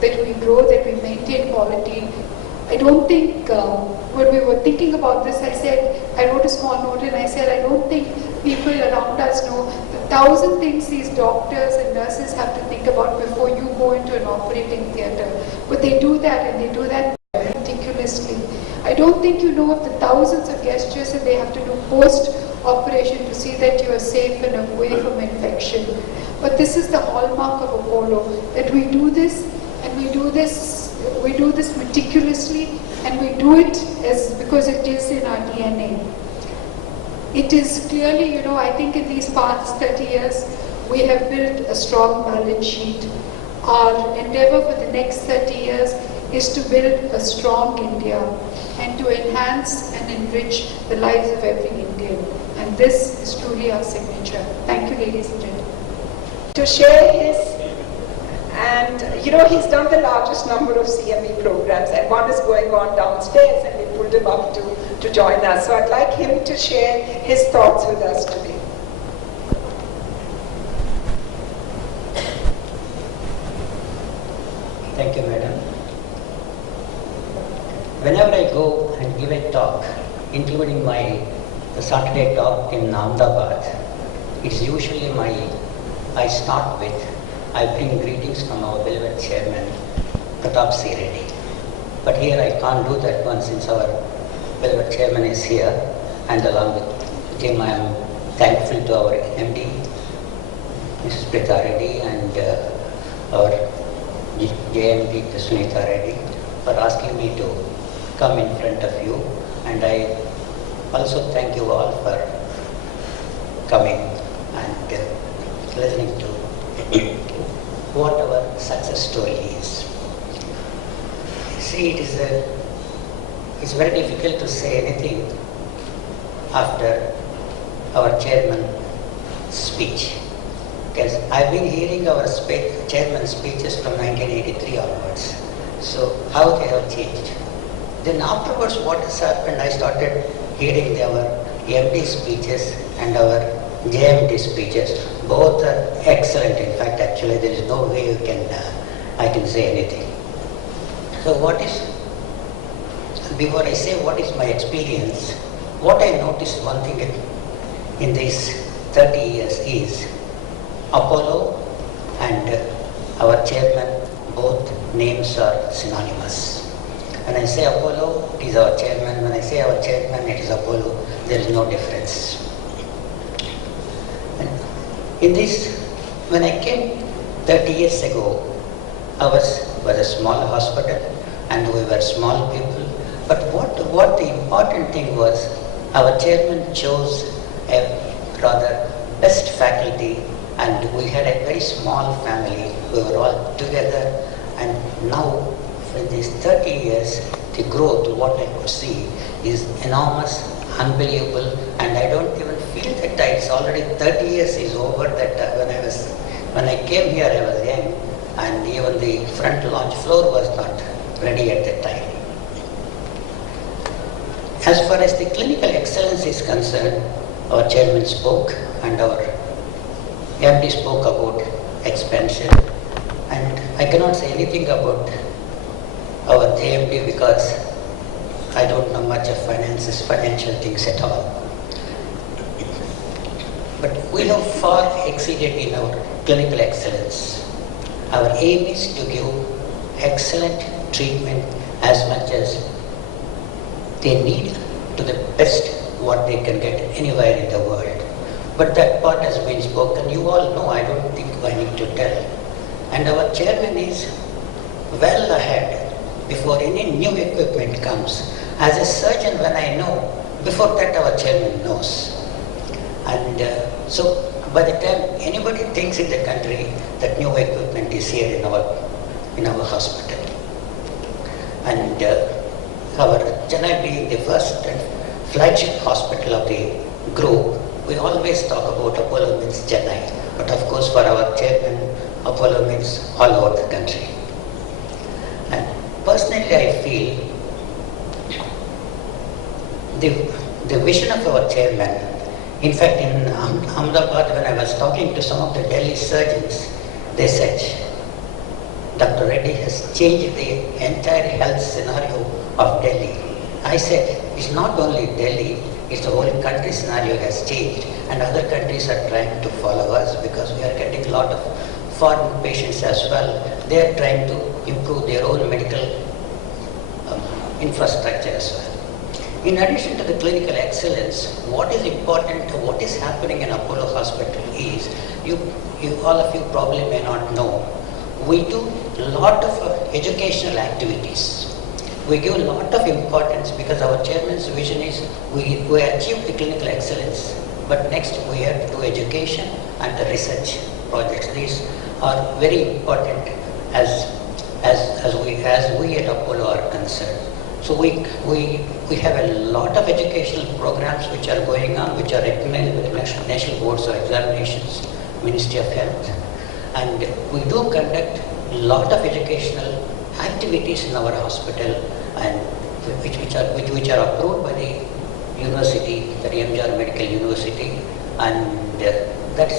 that we grow, that we maintain quality. I don't think, when we were thinking about this, I wrote a small note and I said, I don't think people around us know the 1,000 things these doctors and nurses have to think about before you go into an operating theatre. But they do that, and they do that meticulously. I don't think you know of the thousands of gestures that they have to do post-operation to see that you are safe and away from infection. But this is the hallmark of Apollo, that we do this, and we do this meticulously, and we do it because it is in our DNA. It is clearly, I think in these past 30 years, we have built a strong balance sheet. Our endeavor for the next 30 years is to build a strong India and to enhance and enrich the lives of every Indian. And this is truly our signature. Thank you, ladies and gentlemen. To share his, and he's done the largest number of CME programs, and one is going on downstairs, and we pulled him up to join us. So I'd like him to share his thoughts with us today. Thank you, madam. Whenever I go and give a talk, including the Saturday talk in Ahmedabad, it's usually I start with, I bring greetings from our beloved chairman, Pratap C. Reddy. But here I can't do that one since our beloved chairman is here, and along with him I am thankful to our MD, Mrs. Prita Reddy, and our JMD, Sunita Reddy, for asking me to come in front of you, and I also thank you all for coming and listening to what our success story is. See, it's very difficult to say anything after our chairman's speech, because I've been hearing our chairman's speeches from 1983 onwards. So how they have changed. Then afterwards, what has happened, I started hearing our MD speeches and our JMD speeches. Both are excellent. In fact, actually, there is no way I can say anything. So before I say what is my experience, what I noticed one thing in these 30 years is Apollo and our chairman, both names are synonymous. When I say Apollo, it is our chairman. When I say our chairman, it is Apollo. There is no difference. And in this, when I came 30 years ago, ours was a small hospital and we were small people. But what the important thing was, our chairman chose a rather best faculty, and we had a very small family. We were all together, and now in these 30 years, the growth, what I could see, is enormous, unbelievable, and I don't even feel that it's already 30 years is over. That when I came here, I was young, and even the front launch floor was not ready at that time. As far as the clinical excellence is concerned, our chairman spoke and our MD spoke about expansion, and I cannot say anything about our JMD because I don't know much of financial things at all. But we have far exceeded in our clinical excellence. Our aim is to give excellent treatment as much as they need to the best what they can get anywhere in the world. But that part has been spoken. You all know, I don't think I need to tell. And our chairman is well ahead before any new equipment comes. As a surgeon, when I know, before that our chairman knows. And so by the time anybody thinks in the country that new equipment is here in our hospital. And our Chennai being the first flagship hospital of the group, we always talk about Apollo means Chennai. But of course for our chairman, Apollo means all over the country. And personally I feel the vision of our chairman, in fact in Ahmedabad when I was talking to some of the Delhi surgeons, they said, Dr. Reddy has changed the entire health scenario of Delhi. I said, it's not only Delhi, is the whole country scenario has changed, and other countries are trying to follow us because we are getting a lot of foreign patients as well. They are trying to improve their own medical infrastructure as well. In addition to the clinical excellence, what is important, what is happening in Apollo Hospital is, all of you probably may not know, we do a lot of educational activities. We give a lot of importance because our chairman's vision is we achieve the clinical excellence, but next we have to do education and the research projects. These are very important as we at Apollo are concerned. So we have a lot of educational programs which are going on, which are recognized by the National Boards of Examinations, Ministry of Health, and we do conduct a lot of educational activities in our hospital, and which are approved by the university, the MGR Medical University, and that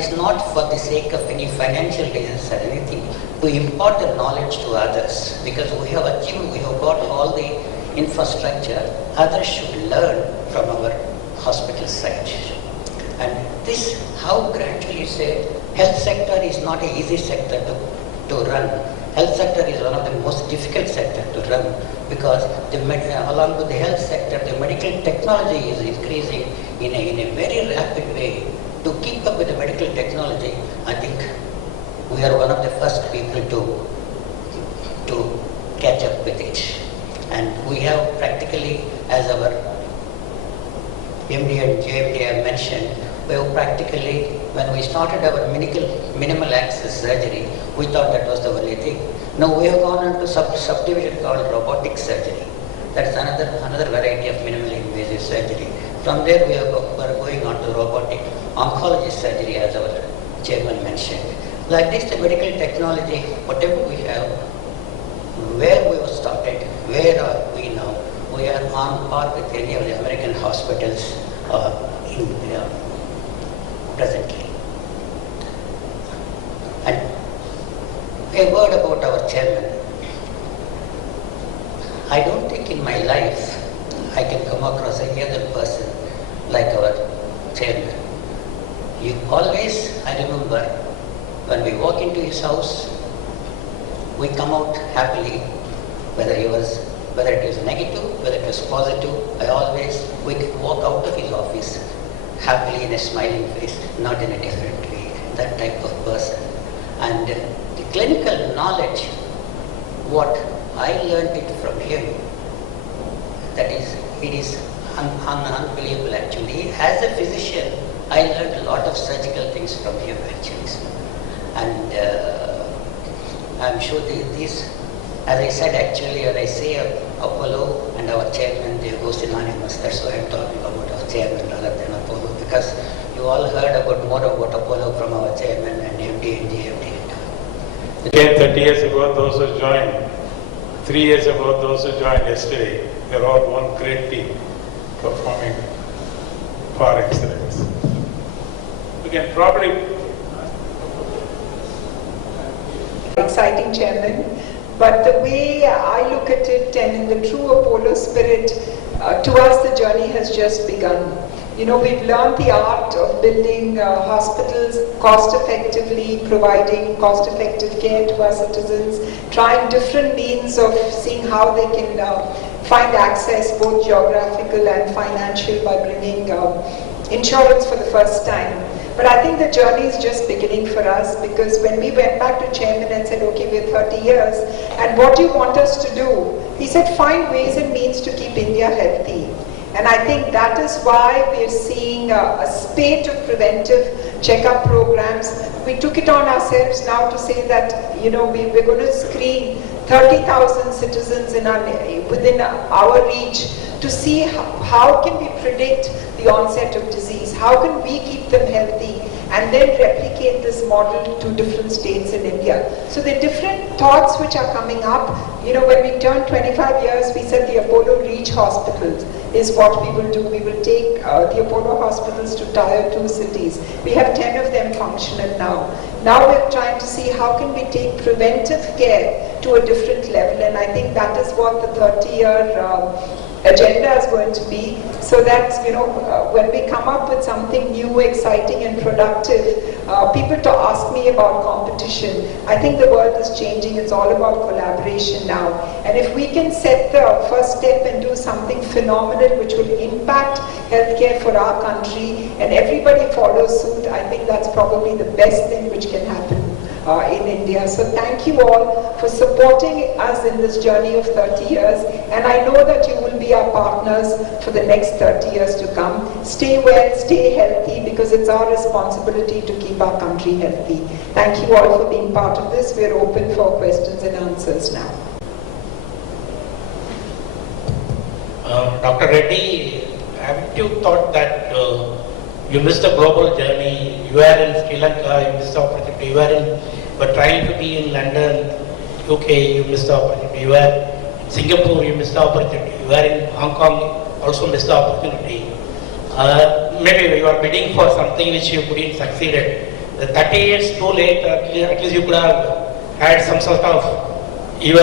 is not for the sake of any financial reasons or anything, to impart the knowledge to others, because we have got all the infrastructure. Others should learn from our hospital site. And this, how gradually you say, health sector is not an easy sector to run. Health sector is one of the most difficult sector to run because along with the health sector, the medical technology is increasing in a very rapid way. To keep up with the medical technology, I think we are one of the first people to catch up with it. And we have practically, as our MD and JMD have mentioned, we have practically, when we started our minimal access surgery, we thought that was the only thing. Now we have gone on to subdivision called robotic surgery. That is another variety of minimally invasive surgery. From there we are going on to robotic oncology surgery, as our chairman mentioned. Like this, the medical technology, whatever we have, where we were started, where are we now? We are on par with any of the American hospitals presently. And a word about our chairman. I don't think in my life I can come across any other person like our chairman. You always, I remember, when we walk into his house, we come out happily, whether it was negative, whether it was positive. We walk out of his office happily in a smiling face, not in a different way. That type of person. And the clinical knowledge, what I learned it from him, it is unbelievable actually. As a physician, I learned a lot of surgical things from him actually. And I'm sure these, as I said actually, when I say Apollo and our chairman, they go synonymous. That's why I'm talking about our chairman rather than Apollo, because you all heard more about Apollo from our chairman and MD and JMD. Again, 30 years ago, those who joined, 3 years ago, those who joined yesterday, they're all one great team performing par excellence. We can probably exciting chairman, but the way I look at it and in the true Apollo spirit, to us the journey has just begun. You know, we've learned the art of building hospitals cost effectively, providing cost effective care to our citizens, trying different means of seeing how they can find access, both geographical and financial, by bringing insurance for the first time. But I think the journey is just beginning for us, because when we went back to chairman and said, okay, we're 30 years, and what do you want us to do? He said, find ways and means to keep India healthy. And I think that is why we're seeing a spate of preventive checkup programs. We took it on ourselves now to say that, you know, we're going to screen 30,000 citizens within our reach to see how can we predict the onset of disease, how can we keep them healthy, and then replicate this model to different states in India. So the different thoughts which are coming up, you know, when we turned 25 years, we said the Apollo Reach hospitals is what we will do. We will take the Apollo hospitals to tier 2 cities. We have 10 of them functional now. Now we're trying to see how can we take preventive care to a different level, and I think that is what the 30-year agenda is going to be, so that, when we come up with something new, exciting and productive, people to ask me about competition. I think the world is changing. It's all about collaboration now. And if we can set the first step and do something phenomenal which will impact healthcare for our country, and everybody follows suit, I think that's probably the best thing which can happen in India. So thank you all for supporting us in this journey of 30 years, and I know that you will be our partners for the next 30 years to come. Stay well, stay healthy, because it's our responsibility to keep our country healthy. Thank you all for being part of this. We're open for questions and answers now. Dr. Reddy, haven't you thought that you missed a global journey? You are in Sri Lanka, you missed the opportunity. You were trying to be in London, UK, you missed the opportunity. You were in Singapore, you missed the opportunity. You were in Hong Kong, also missed the opportunity. Maybe you are bidding for something which you couldn't succeed. The 30 years too late, at least you could have had some sort of your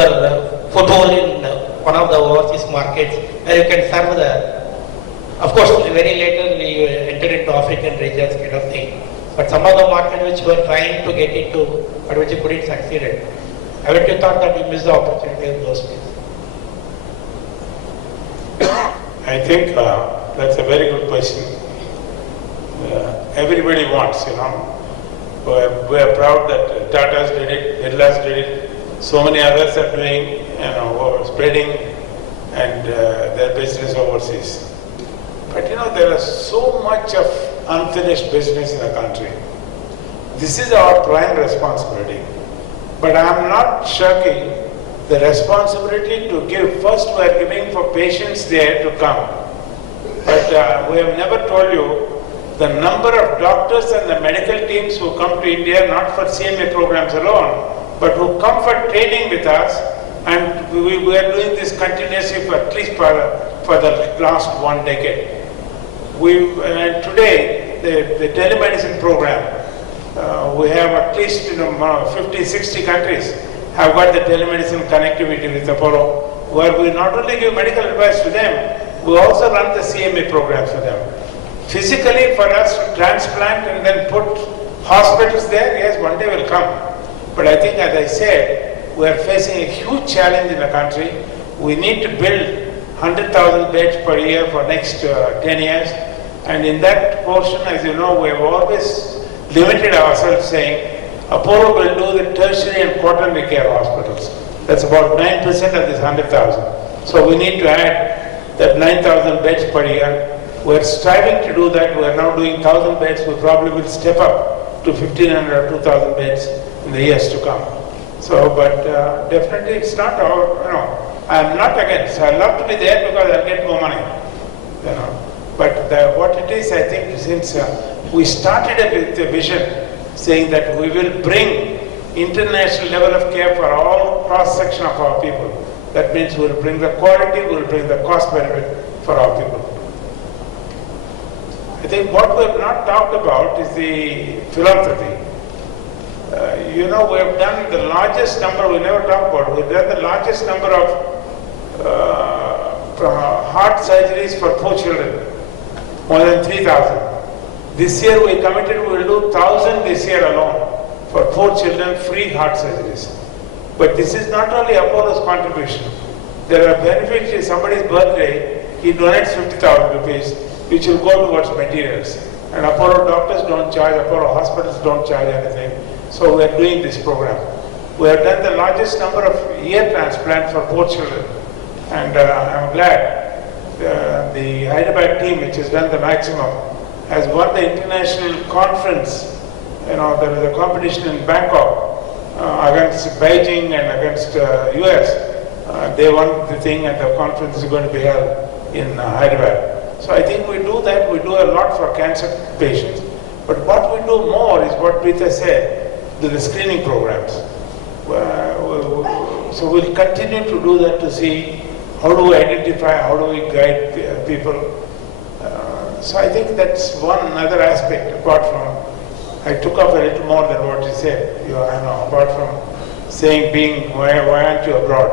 foothold in one of the overseas markets where you can serve the. Of course, very later we entered into African regions kind of thing. But some of the markets which we were trying to get into, but which you couldn't succeed. Haven't you thought that you missed the opportunity in those days? I think that's a very good question. Everybody wants, We are proud that Tata's did it, Birla's did it, so many others are doing, spreading and their business overseas. But there is so much of unfinished business in the country. This is our prime responsibility. But I am not shirking the responsibility to give. First, we are giving for patients there to come. But we have never told you the number of doctors and the medical teams who come to India, not for CMA programs alone, but who come for training with us, and we are doing this continuously for at least for the last 1 decade. Today, the telemedicine program, we have at least 50, 60 countries have got the telemedicine connectivity with Apollo, where we not only give medical advice to them, we also run the CMA programs for them. Physically, for us to transplant and then put hospitals there, yes, one day will come. But I think, as I said, we are facing a huge challenge in the country. We need to build 100,000 beds per year for next 10 years. And in that portion, as you know, we have always limited ourselves, saying Apollo will do the tertiary and quaternary care hospitals. That's about 9% of this 100,000. So we need to add that 9,000 beds per year. We're striving to do that. We're now doing 1,000 beds. We probably will step up to 1,500 or 2,000 beds in the years to come. So, but definitely it's not I'm not against. I love to be there because I'll get more money, But what it is, I think, since we started with a vision saying that we will bring international level of care for all cross-section of our people. That means we'll bring the quality, we'll bring the cost benefit for our people. I think what we have not talked about is the philanthropy. We have done the largest number, we never talk about, we've done the largest number of heart surgeries for poor children, more than 3,000. This year we committed we will do 1,000 this year alone for poor children, free heart surgeries. But this is not only Apollo's contribution. There are benefits. In somebody's birthday, he donates 50,000 rupees, which will go towards materials. And Apollo doctors don't charge, Apollo hospitals don't charge anything. So we are doing this program. We have done the largest number of ear transplants for poor children. And I'm glad the Hyderabad team, which has done the maximum, has won the international conference. There is a competition in Bangkok against Beijing and against US. They won the thing, and the conference is going to be held in Hyderabad. So I think we do that. We do a lot for cancer patients. But what we do more is what Preeta said, the screening programs. So we'll continue to do that to see how do we identify, how do we guide people. So I think that's one other aspect, apart from, I took up a little more than what you said, apart from saying why aren't you abroad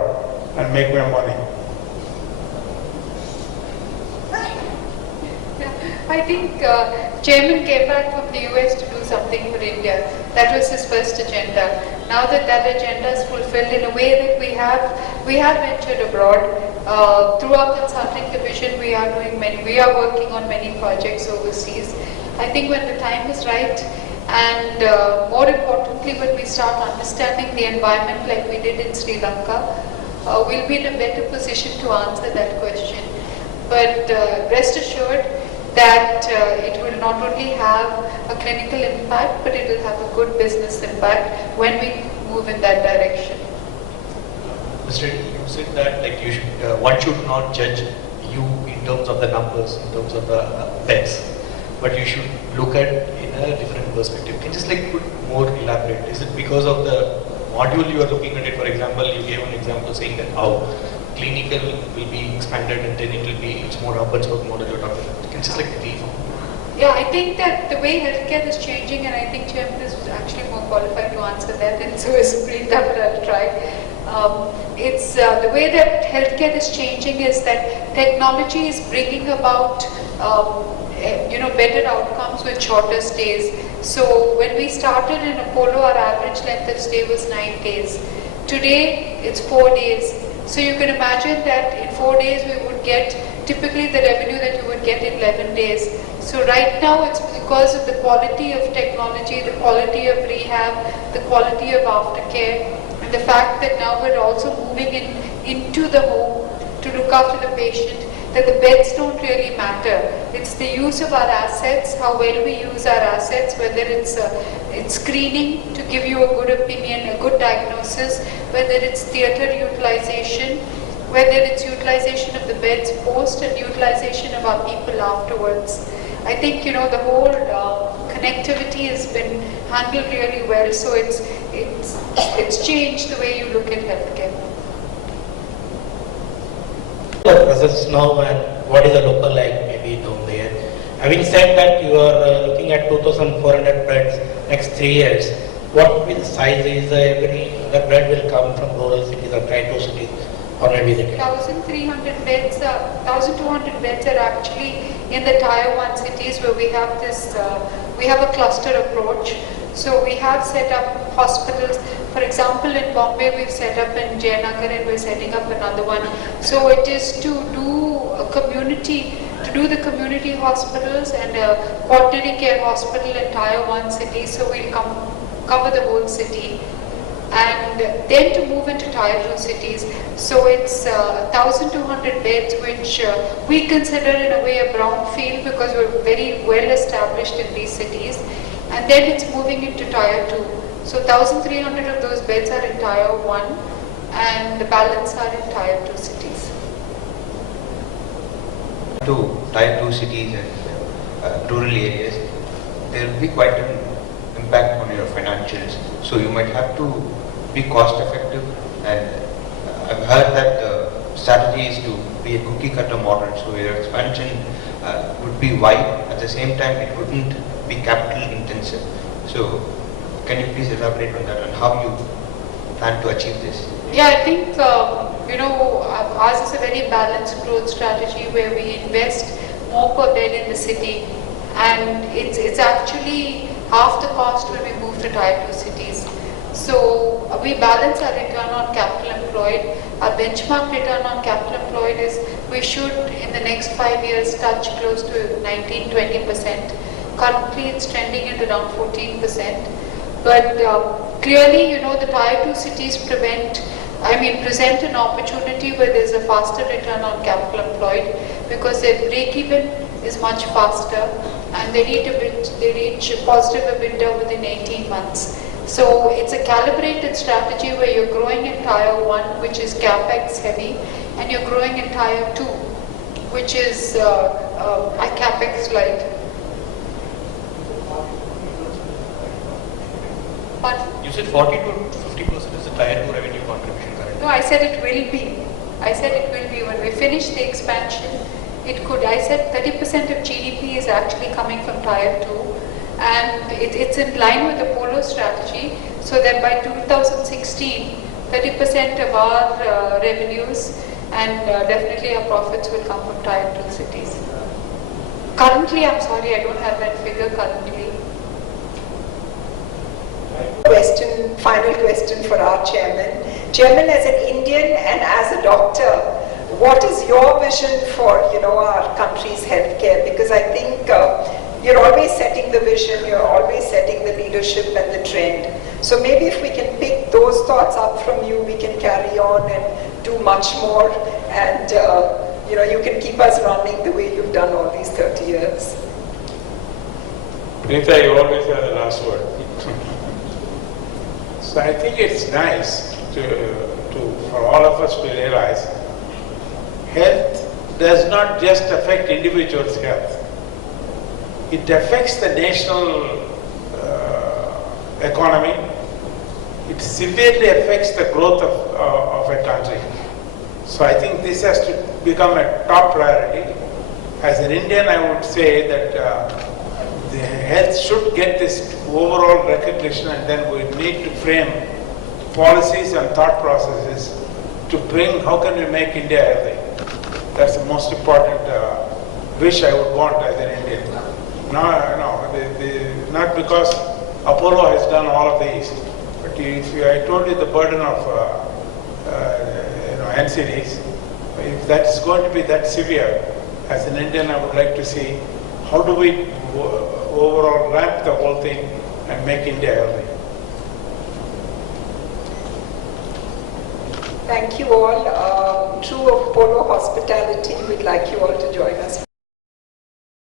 and make more money. I think Chairman came back from the US to do something for India. That was his first agenda. Now that that agenda is fulfilled in a way that we have ventured abroad. Through our consulting division, we are working on many projects overseas. I think when the time is right, and more importantly, when we start understanding the environment like we did in Sri Lanka, we'll be in a better position to answer that question. But rest assured that it will not only have a clinical impact, but it will have a good business impact when we move in that direction. Mr. You said that like you should, one should not judge you in terms of the numbers, in terms of the beds, but you should look at in a different perspective. Can you just like put more elaborate? Is it because of the module you are looking at it? For example, you gave an example saying that how clinical will be expanded and then it will be, it's more up and so model you're talking about. You can just like brief. Yeah, I think that the way healthcare is changing, and I think Chairman is actually more qualified to answer that, and so is Supreeta, but I'll try. It's the way that healthcare is changing is that technology is bringing about better outcomes with shorter stays. So when we started in Apollo, our average length of stay was 9 days. Today, it's 4 days. So you can imagine that in 4 days we would get typically the revenue that you would get in 11 days. So right now it's because of the quality of technology, the quality of rehab, the quality of aftercare, and the fact that now we're also moving into the home to look after the patient, that the beds don't really matter. It's the use of our assets, how well we use our assets, whether it's screening to give you a good opinion, a good diagnosis, whether it's theatre utilization, whether it's utilization of the beds post and utilization of our people afterwards. I think the whole connectivity has been handled really well, so it's changed the way you look at healthcare. The presence now and what is the local like maybe down there. Having said that, you are looking at 2,400 beds next 3 years. What will be the size is the bed will come from rural cities or tier 2 cities or maybe the 1,300 beds, 1,200 beds are actually in the tier 1 cities where we have this, we have a cluster approach. So we have set up hospitals. For example, in Bombay, we've set up in Jayanagar and we're setting up another one. So it is to do the community hospitals and a quaternary care hospital in tier 1 cities. So we'll cover the whole city. And then to move into tier 2 cities. So it's 1,200 beds, which we consider in a way a brownfield because we're very well established in these cities. And then it's moving into tier 2. So 1,300 of those beds are in tier 1 and the balance are in tier 2 cities. To tier 2 cities and rural areas, there will be quite an impact on your financials. So you might have to be cost effective, and I've heard that the strategy is to be a cookie cutter model. So your expansion would be wide, at the same time it wouldn't be capital intensive. So can you please elaborate on that and how you plan to achieve this? Yeah, I think ours is a very balanced growth strategy where we invest more per bed in the city, and it's actually half the cost when we move to tier 2 cities. So we balance our return on capital employed. Our benchmark return on capital employed is we should in the next 5 years touch close to 19-20%. Currently it's trending at around 14%. But clearly, the tier 2 cities present an opportunity where there's a faster return on capital employed because their break-even is much faster and they reach positive EBITDA within 18 months. So it's a calibrated strategy where you're growing in tier 1, which is capex heavy, and you're growing in tier 2, which is capex light. But You said 40 to 50% is the tier 2 revenue contribution currently. no, I said it will be. When we finish the expansion, it could. I said 30% of GDP is actually coming from tier 2. And it's in line with the Apollo strategy, so that by 2016, 30% of our revenues and definitely our profits will come from tier 2 cities. Currently, I'm sorry, I don't have that figure currently. Final question for our chairman. Chairman, as an Indian and as a doctor, what is your vision for, our country's healthcare? Because I think you're always setting the vision, you're always setting the leadership and the trend. So maybe if we can pick those thoughts up from you, we can carry on and do much more, and you can keep us running the way you've done all these 30 years. Nita, you always have the last word. So I think it's nice for all of us to realize health does not just affect individuals' health. It affects the national economy. It severely affects the growth of a country. So I think this has to become a top priority. As an Indian, I would say that the health should get this overall recognition, and then we need to frame policies and thought processes to bring how can we make India healthy. That's the most important wish I would want as an Indian. Not because Apollo has done all of these, but I told you the burden of NCDs, if that's going to be that severe, as an Indian I would like to see how do we overall ramp the whole thing and make India healthy. Thank you all. True Apollo hospitality, we'd like you all to join us.